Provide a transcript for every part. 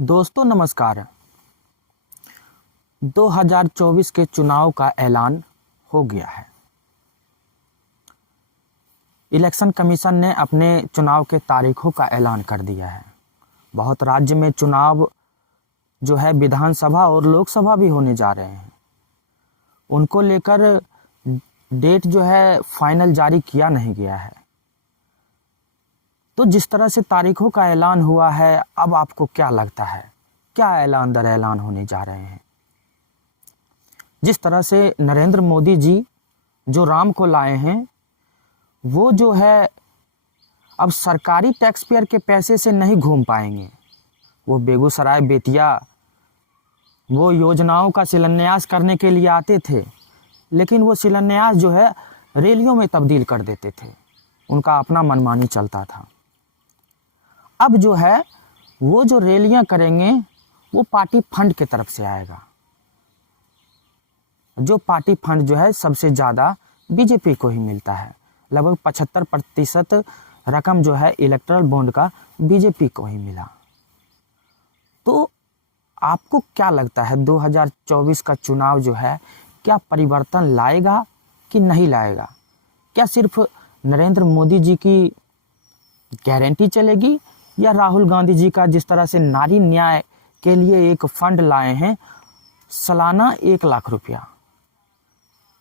दोस्तों नमस्कार। 2024 के चुनाव का ऐलान हो गया है। इलेक्शन कमीशन ने अपने चुनाव के तारीखों का ऐलान कर दिया है। बहुत राज्य में चुनाव जो है विधानसभा और लोकसभा भी होने जा रहे हैं। उनको लेकर डेट जो है फाइनल जारी किया नहीं गया है। तो जिस तरह से तारीखों का ऐलान हुआ है, अब आपको क्या लगता है क्या ऐलान दर ऐलान होने जा रहे हैं? जिस तरह से नरेंद्र मोदी जी जो राम को लाए हैं, वो जो है अब सरकारी टैक्स पेयर के पैसे से नहीं घूम पाएंगे। वो बेगूसराय बेतिया वो योजनाओं का शिलान्यास करने के लिए आते थे, लेकिन वो शिलान्यास जो है रैलियों में तब्दील कर देते थे। उनका अपना मनमानी चलता था। अब जो है वो जो रैलियां करेंगे वो पार्टी फंड की तरफ से आएगा। जो पार्टी फंड जो है सबसे ज़्यादा बीजेपी को ही मिलता है। लगभग 75% रकम जो है इलेक्टोरल बॉन्ड का बीजेपी को ही मिला। तो आपको क्या लगता है 2024 का चुनाव जो है क्या परिवर्तन लाएगा कि नहीं लाएगा? क्या सिर्फ नरेंद्र मोदी जी की गारंटी चलेगी, या राहुल गांधी जी का जिस तरह से नारी न्याय के लिए एक फंड लाए हैं सालाना 1 लाख रुपया,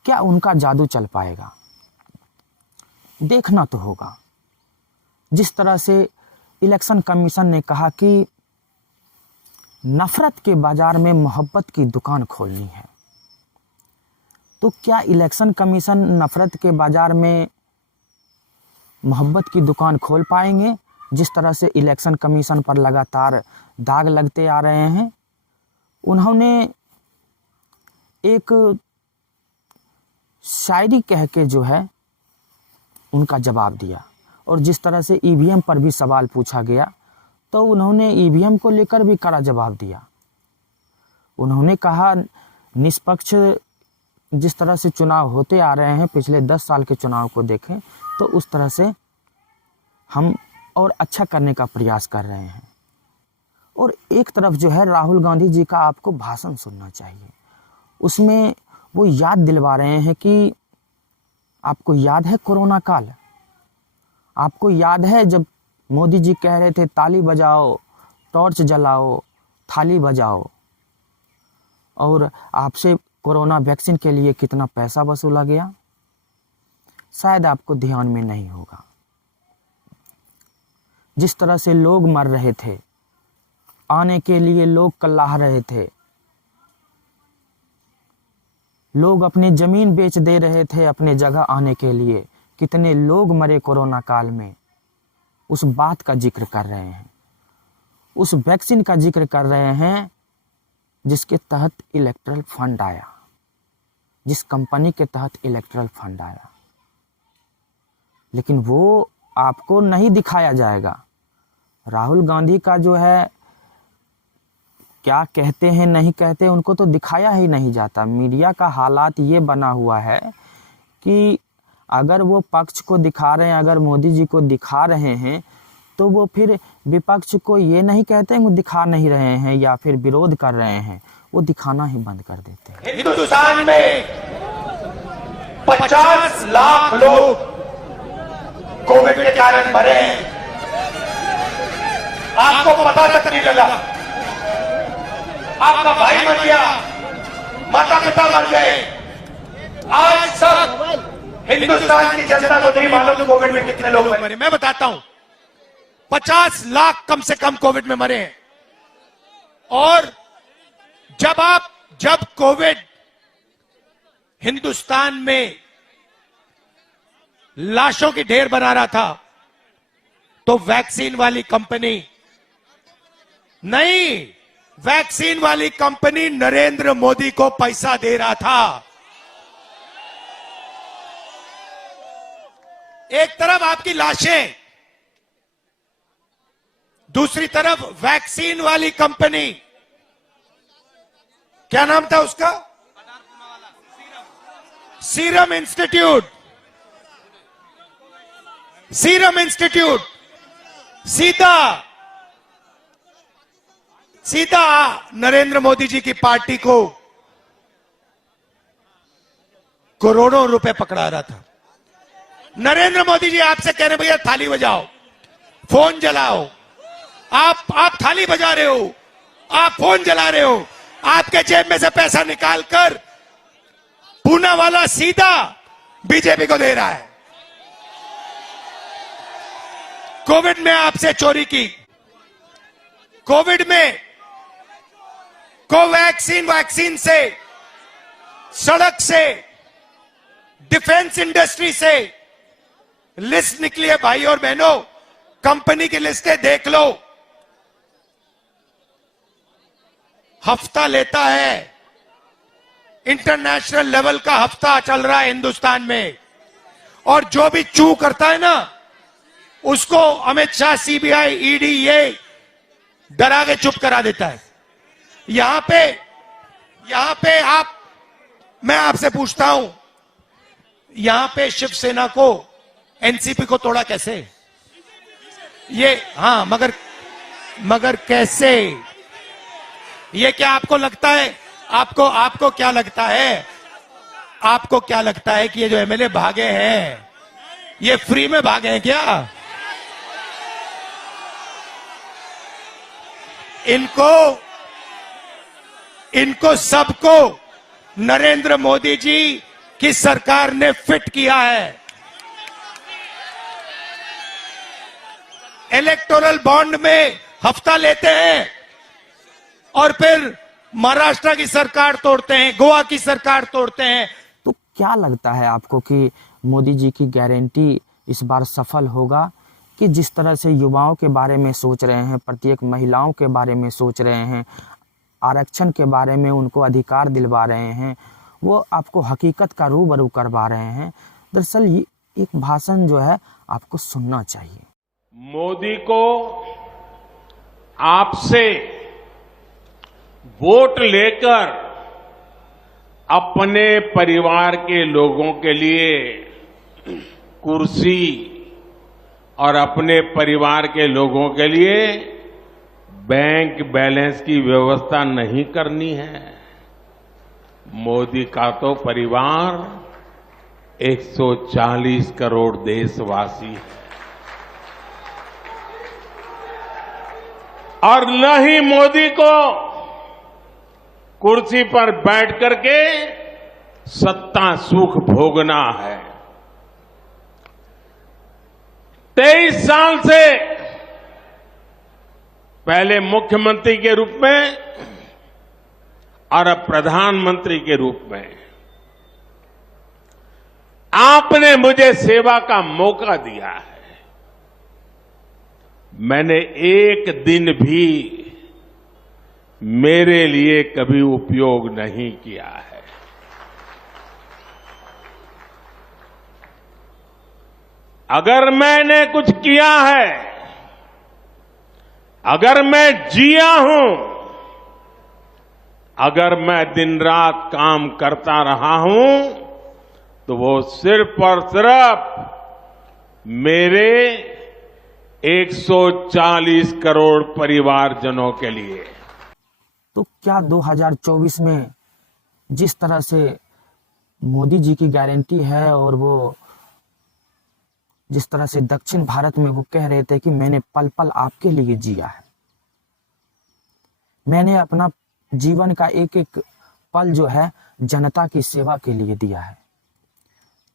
क्या उनका जादू चल पाएगा? देखना तो होगा। जिस तरह से इलेक्शन कमीशन ने कहा कि नफरत के बाजार में मोहब्बत की दुकान खोलनी है, तो क्या इलेक्शन कमीशन नफरत के बाजार में मोहब्बत की दुकान खोल पाएंगे? जिस तरह से इलेक्शन कमीशन पर लगातार दाग लगते आ रहे हैं। उन्होंने एक शायरी कह के जो है उनका जवाब दिया, और जिस तरह से ईवीएम पर भी सवाल पूछा गया तो उन्होंने ईवीएम को लेकर भी कड़ा जवाब दिया। उन्होंने कहा निष्पक्ष जिस तरह से चुनाव होते आ रहे हैं, पिछले 10 साल के चुनाव को देखें तो उस तरह से हम और अच्छा करने का प्रयास कर रहे हैं। और एक तरफ जो है राहुल गांधी जी का आपको भाषण सुनना चाहिए। उसमें वो याद दिलवा रहे हैं कि आपको याद है कोरोना काल? आपको याद है जब मोदी जी कह रहे थे ताली बजाओ, टॉर्च जलाओ, थाली बजाओ, और आपसे कोरोना वैक्सीन के लिए कितना पैसा वसूला गया? शायद आपको ध्यान में नहीं होगा। जिस तरह से लोग मर रहे थे, आने के लिए लोग कल्लाह रहे थे, लोग अपनी जमीन बेच दे रहे थे अपने जगह आने के लिए। कितने लोग मरे कोरोना काल में, उस बात का जिक्र कर रहे हैं। उस वैक्सीन का जिक्र कर रहे हैं जिसके तहत इलेक्टोरल फंड आया, जिस कंपनी के तहत इलेक्टोरल फंड आया। लेकिन वो आपको नहीं दिखाया जाएगा। राहुल गांधी का जो है क्या कहते हैं नहीं कहते उनको तो दिखाया ही नहीं जाता। मीडिया का हालात ये बना हुआ है कि अगर वो पक्ष को दिखा रहे हैं, अगर मोदी जी को दिखा रहे हैं, तो वो फिर विपक्ष को ये नहीं कहते हैं वो दिखा नहीं रहे हैं या फिर विरोध कर रहे हैं, वो दिखाना ही बंद कर देते हैं। हिंदुस्तान में 50 लाख लोग कोविड के कारण मरे हैं, आपको पता तक नहीं लगा। आपका भाई मर गया, माता पिता मर गए, आज सब हिंदुस्तान की जनता को नहीं मालूम कोविड में कितने लोग मरे। मैं बताता हूं, 50 लाख कम से कम कोविड में मरे हैं। और जब कोविड हिंदुस्तान में लाशों की ढेर बना रहा था, तो वैक्सीन वाली कंपनी नरेंद्र मोदी को पैसा दे रहा था। एक तरफ आपकी लाशें, दूसरी तरफ वैक्सीन वाली कंपनी, क्या नाम था उसका? सीरम इंस्टीट्यूट सीधा नरेंद्र मोदी जी की पार्टी को करोड़ों रुपए पकड़ा रहा था। नरेंद्र मोदी जी आपसे कह रहे भैया थाली बजाओ, फोन जलाओ। आप थाली बजा रहे हो, आप फोन जला रहे हो, आपके जेब में से पैसा निकालकर पूना वाला सीधा बीजेपी को दे रहा है। कोविड में आपसे चोरी की, कोविड में वैक्सीन से, सड़क से, डिफेंस इंडस्ट्री से लिस्ट निकली है भाई और बहनों, कंपनी की लिस्टें देख लो। हफ्ता लेता है, इंटरनेशनल लेवल का हफ्ता चल रहा है हिंदुस्तान में, और जो भी चू करता है ना उसको अमित शाह, सीबीआई, ईडी ये डरा के चुप करा देता है। यहां पे मैं आपसे पूछता हूं, यहां पे शिवसेना को, एनसीपी को तोड़ा कैसे? ये हाँ, मगर कैसे? ये क्या आपको लगता है, आपको क्या लगता है, आपको क्या लगता है कि ये जो एमएलए भागे हैं ये फ्री में भागे हैं क्या? इनको सबको नरेंद्र मोदी जी की सरकार ने फिट किया है। इलेक्टोरल बॉन्ड में हफ्ता लेते हैं और फिर महाराष्ट्र की सरकार तोड़ते हैं, गोवा की सरकार तोड़ते हैं। तो क्या लगता है आपको कि मोदी जी की गारंटी इस बार सफल होगा, कि जिस तरह से युवाओं के बारे में सोच रहे हैं, प्रत्येक महिलाओं के बारे में सोच रहे हैं, आरक्षण के बारे में उनको अधिकार दिलवा रहे हैं, वो आपको हकीकत का रूबरू करवा रहे हैं? दरअसल ये एक भाषण जो है आपको सुनना चाहिए। मोदी को आपसे वोट लेकर अपने परिवार के लोगों के लिए कुर्सी और अपने परिवार के लोगों के लिए बैंक बैलेंस की व्यवस्था नहीं करनी है। मोदी का तो परिवार 140 करोड़ देशवासी है, और न ही मोदी को कुर्सी पर बैठ करके सत्ता सुख भोगना है। 23 साल से पहले मुख्यमंत्री के रूप में और अब प्रधानमंत्री के रूप में आपने मुझे सेवा का मौका दिया है। मैंने एक दिन भी मेरे लिए कभी उपयोग नहीं किया है। अगर मैंने कुछ किया है, अगर मैं जिया हूं, अगर मैं दिन रात काम करता रहा हूं, तो वो सिर्फ और सिर्फ मेरे 140 करोड़ परिवारजनों के लिए। तो क्या 2024 में जिस तरह से मोदी जी की गारंटी है और वो जिस तरह से दक्षिण भारत में वो कह रहे थे कि मैंने पल पल आपके लिए जिया है, मैंने अपना जीवन का एक एक पल जो है जनता की सेवा के लिए दिया है,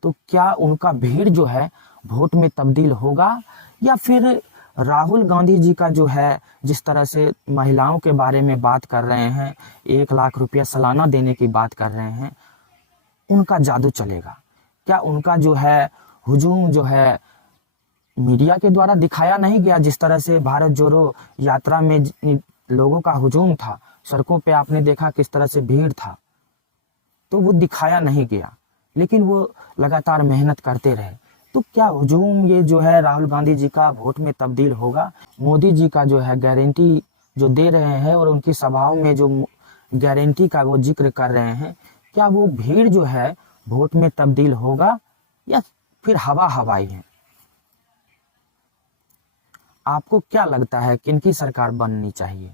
तो क्या उनका भीड़ जो है वोट में तब्दील होगा, या फिर राहुल गांधी जी का जो है जिस तरह से महिलाओं के बारे में बात कर रहे हैं, 1 लाख रुपया सालाना देने की बात कर रहे हैं, उनका जादू चलेगा? क्या उनका जो है हुजूम जो है मीडिया के द्वारा दिखाया नहीं गया? जिस तरह से भारत जोड़ो यात्रा में लोगों का हुजूम था, सड़कों पे आपने देखा किस तरह से भीड़ था, तो वो दिखाया नहीं गया, लेकिन वो लगातार मेहनत करते रहे। तो क्या हुजूम ये जो है राहुल गांधी जी का वोट में तब्दील होगा? मोदी जी का जो है गारंटी जो दे रहे हैं और उनकी सभाओं में जो गारंटी का वो जिक्र कर रहे हैं, क्या वो भीड़ जो है वोट में तब्दील होगा या फिर हवा हवाई है? आपको क्या लगता है किनकी सरकार बननी चाहिए?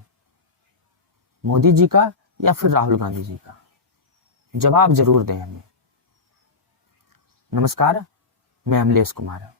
मोदी जी का या फिर राहुल गांधी जी का? जवाब जरूर दें हमें। नमस्कार, मैं अमलेश कुमार।